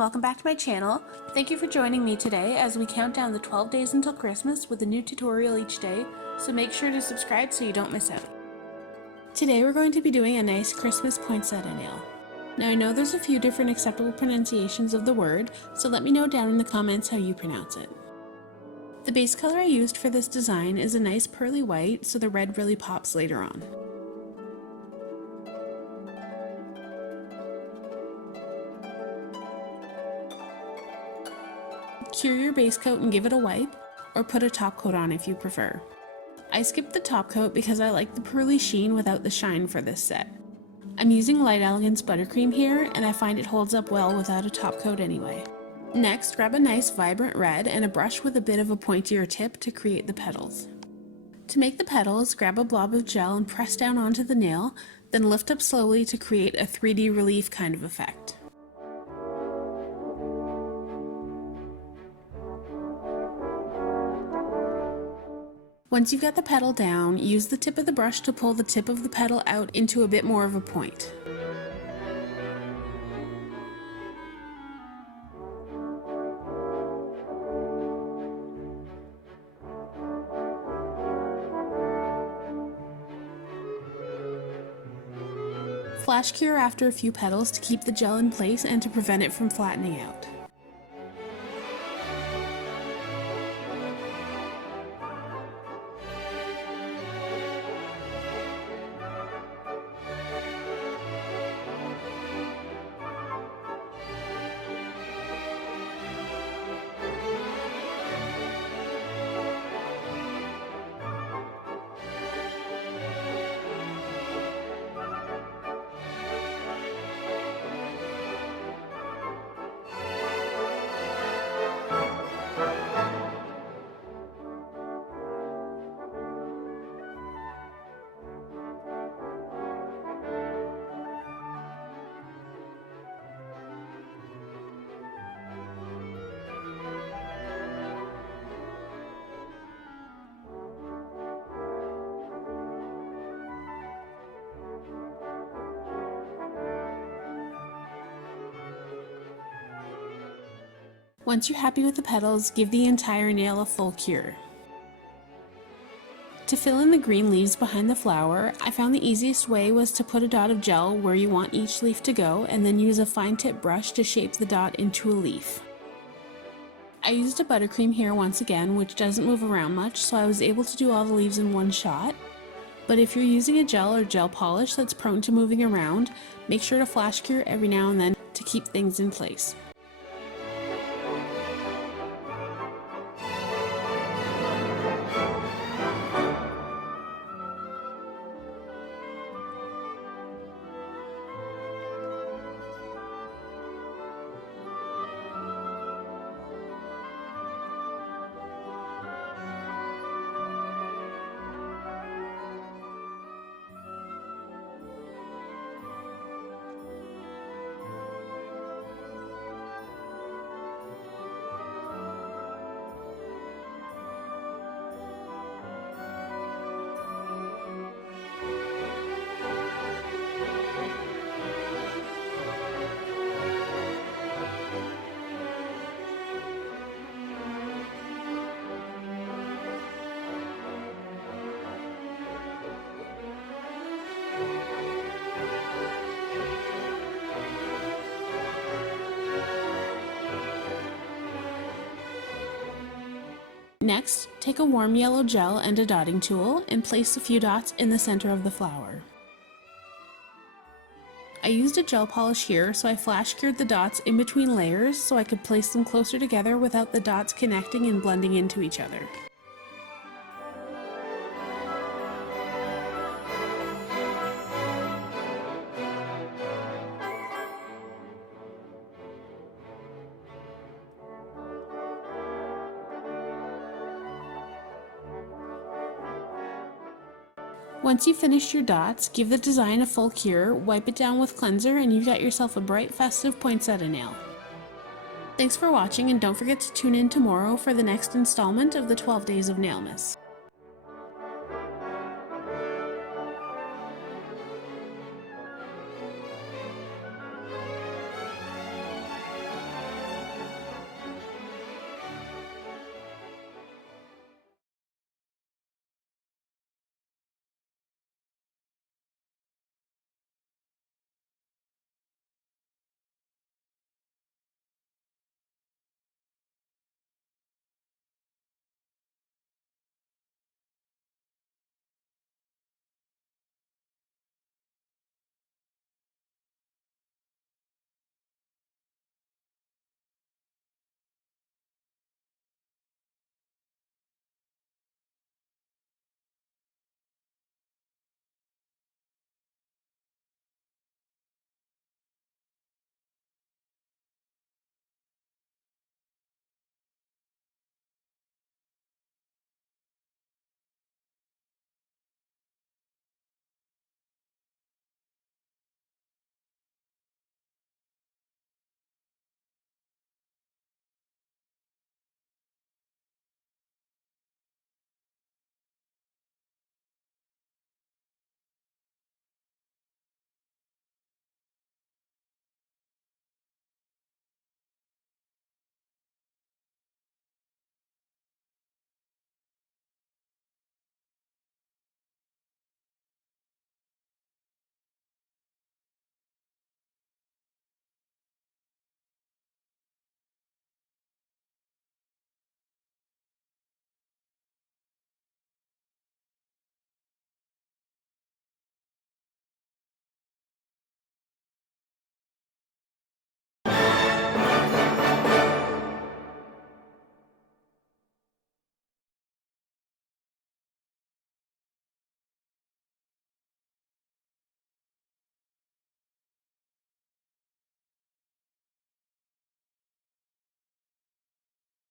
welcome back to my channel. Thank you for joining me today as we count down the 12 days until Christmas with a new tutorial each day, so make sure to subscribe so you don't miss out. Today we're going to be doing a nice Christmas poinsettia nail. Now I know there's a few different acceptable pronunciations of the word, so let me know down in the comments how you pronounce it. The base color I used for this design is a nice pearly white, so the red really pops later on. Cure your base coat and give it a wipe, or put a top coat on if you prefer. I skipped the top coat because I like the pearly sheen without the shine for this set. I'm using light Elegance buttercream here, and I find it holds up well without a top coat anyway. Next, grab a nice vibrant red and a brush with a bit of a pointier tip to create the petals. To make the petals, grab a blob of gel and press down onto the nail, then lift up slowly to create a 3D relief kind of effect. Once you've got the petal down, use the tip of the brush to pull the tip of the petal out into a bit more of a point. Flash cure after a few petals to keep the gel in place and to prevent it from flattening out. Once you're happy with the petals, give the entire nail a full cure. To fill in the green leaves behind the flower, I found the easiest way was to put a dot of gel where you want each leaf to go and then use a fine tip brush to shape the dot into a leaf. I used a buttercream here once again, which doesn't move around much, so I was able to do all the leaves in one shot. But if you're using a gel or gel polish that's prone to moving around, make sure to flash cure every now and then to keep things in place. Next, take a warm yellow gel and a dotting tool and place a few dots in the center of the flower. I used a gel polish here, so I flash cured the dots in between layers so I could place them closer together without the dots connecting and blending into each other. Once you've finished your dots, give the design a full cure, wipe it down with cleanser, and you've got yourself a bright, festive poinsettia nail. Thanks for watching, and don't forget to tune in tomorrow for the next installment of the 12 Days of Nailmas.